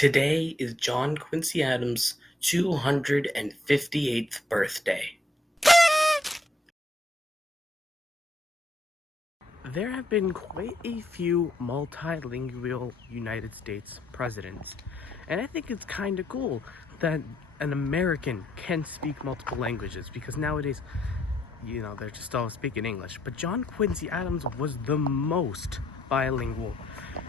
Today is John Quincy Adams' 258th birthday. There have been quite a few multilingual United States presidents, and I think it's kind of cool that an American can speak multiple languages, because nowadays, they're just all speaking English. But John Quincy Adams was the most bilingual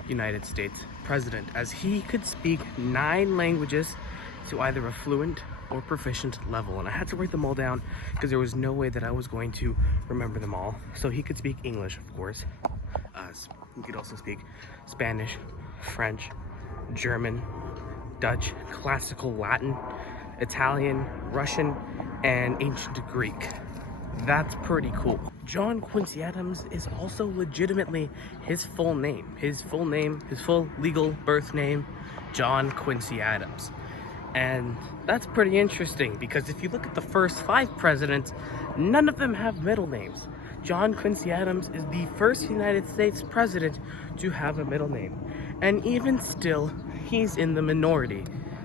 United States president, as he could speak 9 languages to either a fluent or proficient level. And I had to write them all down because there was no way that I was going to remember them all. So he could speak English, of course. He could also speak Spanish, French, German, Dutch, classical Latin, Italian, Russian, and ancient Greek. That's pretty cool. John Quincy Adams is also legitimately his full name. His full legal birth name, John Quincy Adams. And that's pretty interesting, because if you look at the first 5 presidents, none of them have middle names. John Quincy Adams is the first United States president to have a middle name. And even still, he's in the minority,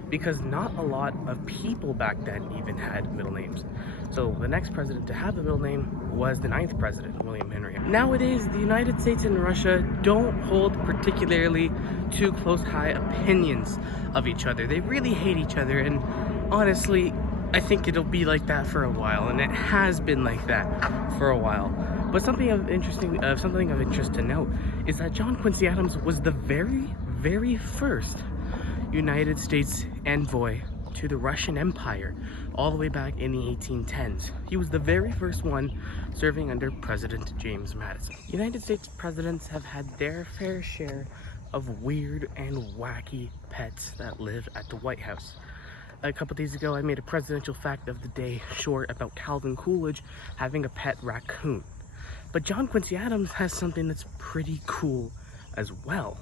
because not a lot of people back then even had middle names. So the next president to have a middle name was the 9th president, William Henry. Nowadays, the United States and Russia don't hold particularly too close high opinions of each other. They really hate each other, and honestly, I think it'll be like that for a while, and it has been like that for a while. But something of interest to note is that John Quincy Adams was the very first United States envoy to the Russian Empire all the way back in the 1810s. He was the very first one serving under President James Madison. United States presidents have had their fair share of weird and wacky pets that live at the White House. A couple days ago, I made a presidential fact of the day short about Calvin Coolidge having a pet raccoon. But John Quincy Adams has something that's pretty cool as well.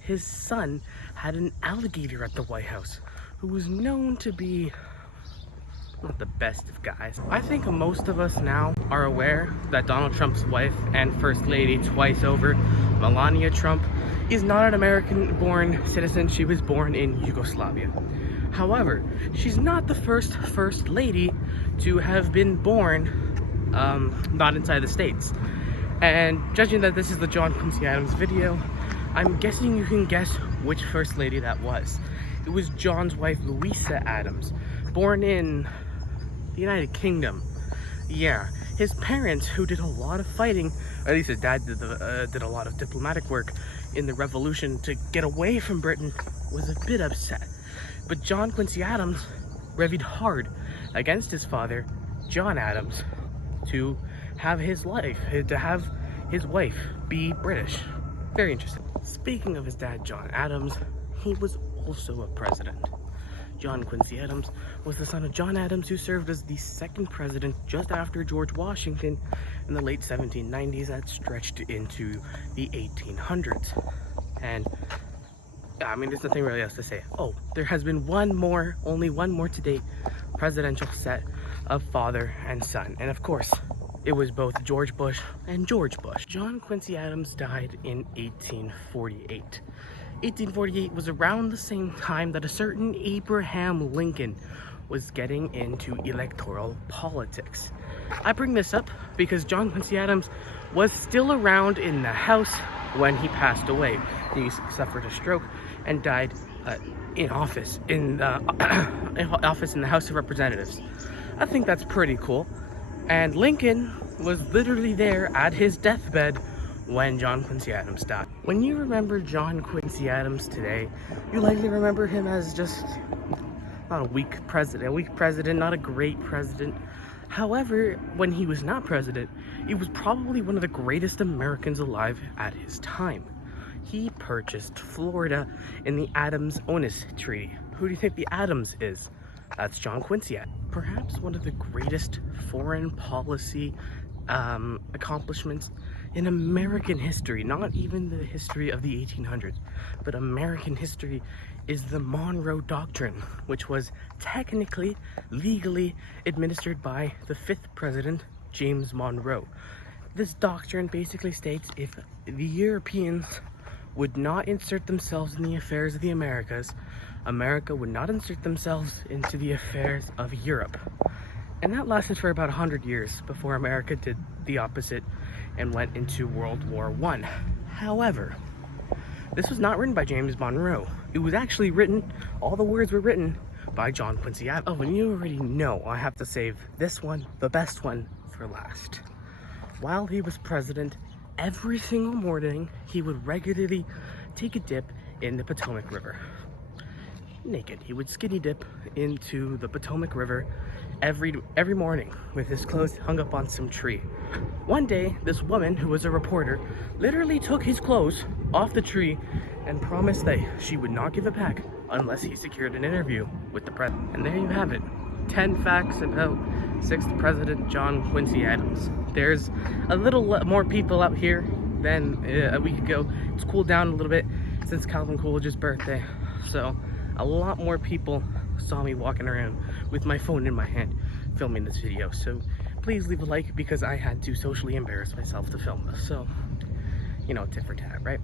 His son had an alligator at the White House, who was known to be not the best of guys. I think most of us now are aware that Donald Trump's wife and First Lady twice over, Melania Trump, is not an American-born citizen. She was born in Yugoslavia. However, she's not the First Lady to have been born not inside the States. And judging that this is the John Quincy Adams video, I'm guessing you can guess which First Lady that was. It was John's wife, Louisa Adams, born in the United Kingdom. Yeah, his parents, who did a lot of fighting, or at least his dad did a lot of diplomatic work in the Revolution to get away from Britain, was a bit upset. But John Quincy Adams levied hard against his father, John Adams, to have his wife be British. Very interesting. Speaking of his dad, John Adams, he was also a president. John Quincy Adams was the son of John Adams, who served as the 2nd president just after George Washington in the late 1790s that stretched into the 1800s. And I mean, there's nothing really else to say. Oh, there has been only one more to date presidential set of father and son. And of course, it was both George Bush and George Bush. John Quincy Adams died in 1848. 1848 was around the same time that a certain Abraham Lincoln was getting into electoral politics. I bring this up because John Quincy Adams was still around in the House when he passed away. He suffered a stroke and died in office in the House of Representatives. I think that's pretty cool. And Lincoln was literally there at his deathbed when John Quincy Adams died. When you remember John Quincy Adams today, you likely remember him as just not a weak president, not a great president. However, when he was not president, he was probably one of the greatest Americans alive at his time. He purchased Florida in the Adams-Onis Treaty. Who do you think the Adams is? That's John Quincy Adams. Perhaps one of the greatest foreign policy accomplishments in American history, not even the history of the 1800s, but American history, is the Monroe Doctrine, which was technically, legally administered by the 5th president, James Monroe. This doctrine basically states if the Europeans would not insert themselves in the affairs of the Americas. America would not insert themselves into the affairs of Europe. And that lasted for about 100 years before America did the opposite and went into World War I. However, this was not written by James Monroe. It was actually written, all the words were written by John Quincy Adams. Oh, and you already know I have to save this one, the best one, for last. While he was president, every single morning, he would regularly take a dip in the Potomac River. Naked. He would skinny dip into the Potomac River every morning with his clothes hung up on some tree. One day, this woman, who was a reporter, literally took his clothes off the tree and promised that she would not give it back unless he secured an interview with the president. And there you have it. 10 facts about 6th President John Quincy Adams. There's a little more people out here than a week ago. It's cooled down a little bit since Calvin Coolidge's birthday. So a lot more people saw me walking around with my phone in my hand filming this video. So please leave a like because I had to socially embarrass myself to film this. So, you know, tit for tat, right?